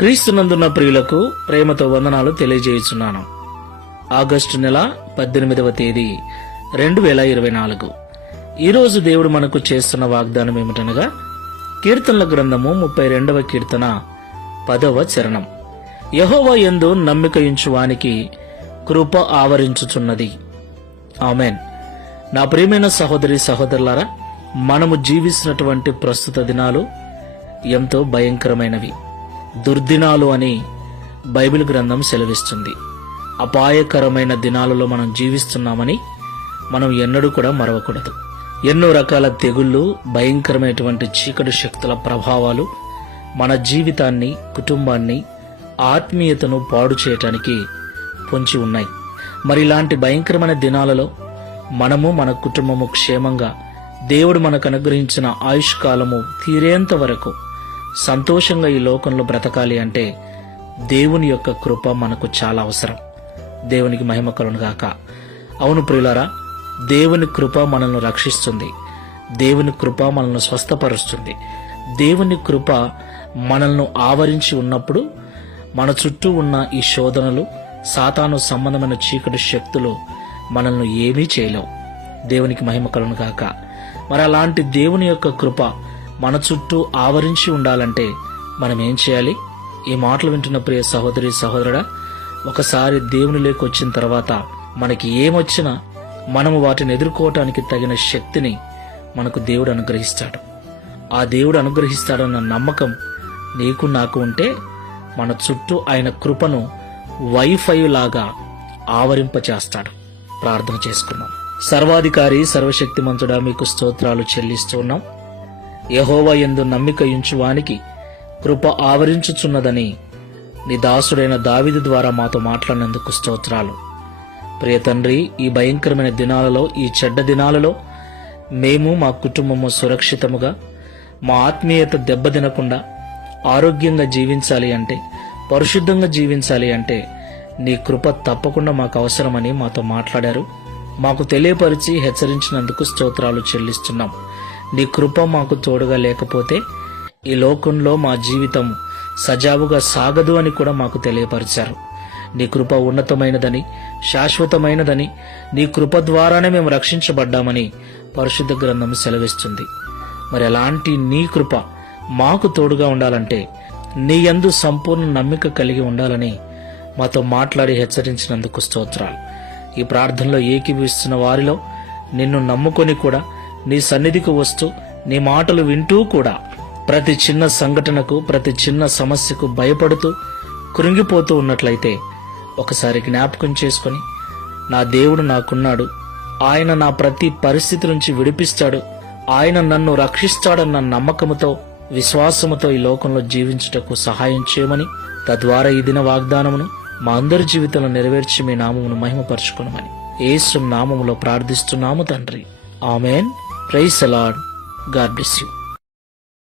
క్రీస్తునందున్న ప్రియులకు ప్రేమతో వందనాలు తెలియజేయుచున్నాను. ఆగస్టు నెల 18వ తేదీ 2024. ఈరోజు దేవుడు మనకు చేస్తున్న వాగ్దానం ఏమిటనగా కీర్తనల గ్రంథము 32వ కీర్తన 10వ చరణం. యెహోవా యందు నమ్మికయుంచు వానికి కృప ఆవరించుచున్నది. ఆమెన్. నా ప్రియమైన సహోదరి సహోదరులారా, మనము జీవిస్తున్నటువంటి ప్రస్తుత దినాలు ఎంతో భయంకరమైనవి, దుర్దినాలు అని బైబిల్ గ్రంథం సెలవిస్తుంది. అపాయకరమైన దినాలలో మనం జీవిస్తున్నామని మనం ఎన్నడూ కూడా మరవకూడదు. ఎన్నో రకాల తెగుళ్ళు, భయంకరమైనటువంటి చీకటి శక్తుల ప్రభావాలు మన జీవితాన్ని, కుటుంబాన్ని, ఆత్మీయతను పాడు చేయటానికి పొంచి ఉన్నాయి. మరి ఇలాంటి భయంకరమైన దినాలలో మనము, మన కుటుంబము క్షేమంగా దేవుడు మనకు అనుగ్రహించిన ఆయుష్కాలము తీరేంత వరకు సంతోషంగా ఈ లోకంలో బ్రతకాలి అంటే దేవుని యొక్క కృప మనకు చాలా అవసరం. దేవునికి మహిమ కలుగునుగాక. అవును ప్రియులారా, దేవుని కృప మనల్ని రక్షిస్తుంది. దేవుని కృప మనల్ని స్వస్థపరుస్తుంది. దేవుని కృప మనల్ని ఆవరించి ఉన్నప్పుడు మన చుట్టూ ఉన్న ఈ శోధనలు, సాతాను సంబంధమైన చీకటి శక్తులు మనల్ని ఏమీ చేయలేవు. దేవునికి మహిమ కలుగునుగాక. మరి అలాంటి దేవుని యొక్క కృప మన చుట్టూ ఆవరించి ఉండాలంటే మనం ఏం చేయాలి? ఈ మాటలు వింటున్న ప్రియ సహోదరి సహోదరుడా, ఒకసారి దేవునిలోకి వచ్చిన తర్వాత మనకి ఏమొచ్చినా మనము వాటిని ఎదుర్కోవటానికి తగిన శక్తిని మనకు దేవుడు అనుగ్రహిస్తాడు. ఆ దేవుడు అనుగ్రహిస్తాడన్న నమ్మకం నీకు నాకు ఉంటే మన చుట్టూ ఆయన కృపను వైఫై లాగా ఆవరింపచేస్తాడు. ప్రార్థన చేసుకున్నాం. సర్వాధికారి, సర్వశక్తిమంతుడా, మీకు స్తోత్రాలు చెల్లిస్తూ ఉన్నాం. యెహోవా యందు నమ్మికయుంచు వానికి కృప ఆవరించుచున్నదని నీ దాసుడైన దావీదు ద్వారా మాతో మాట్లాడినందుకు స్తోత్రాలు. ప్రియ తండ్రి, ఈ భయంకరమైన దినాలలో, ఈ చెడ్డ దినాలలో మేము, మా కుటుంబము సురక్షితముగా, మా ఆత్మీయత దెబ్బతినకుండా ఆరోగ్యంగా జీవించాలి అంటే, పరిశుద్ధంగా జీవించాలి అంటే నీ కృప తప్పకుండా మాకు అవసరమని మాతో మాట్లాడారు. మాకు తెలియపరిచి హెచ్చరించినందుకు స్తోత్రాలు చెల్లిస్తున్నాం. నీ కృప మాకు తోడుగా లేకపోతే ఈ లోకంలో మా జీవితం సజావుగా సాగదు అని కూడా మాకు తెలియపరిచారు. నీ కృప ఉన్నతమైనదని, శాశ్వతమైనదని, నీ కృప ద్వారానే మేము రక్షించబడ్డామని పరిశుద్ధ గ్రంథం సెలవిస్తుంది. మరి అలాంటి నీ కృప మాకు తోడుగా ఉండాలంటే నీ యందు సంపూర్ణ నమ్మిక కలిగి ఉండాలని మాతో మాట్లాడి హెచ్చరించినందుకు స్తోత్రాలు. ఈ ప్రార్థనలో ఏకీభవిస్తున్న వారిలో నిన్ను నమ్ముకొని కూడా నీ సన్నిధికి వస్తూ నీ మాటలు వింటూ కూడా ప్రతి చిన్న సంఘటనకు, ప్రతి చిన్న సమస్యకు భయపడుతూ కృంగిపోతూ ఉన్నట్లయితే ఒకసారి జ్ఞాపకం చేసుకొని, నా దేవుడు నాకున్నాడు, ఆయన నా ప్రతి పరిస్థితి నుంచి విడిపిస్తాడు, ఆయన నన్ను రక్షిస్తాడన్న నమ్మకముతో, విశ్వాసముతో ఈ లోకంలో జీవించుటకు సహాయం చేయమని, తద్వారా ఈ దిన వాగ్దానమును మా అందరి జీవితంలో నెరవేర్చి మీ నామమును మహిమపరచుకునమని యేసు నామములో ప్రార్థిస్తున్నాము తండ్రి. Amen. Praise the Lord. God bless you.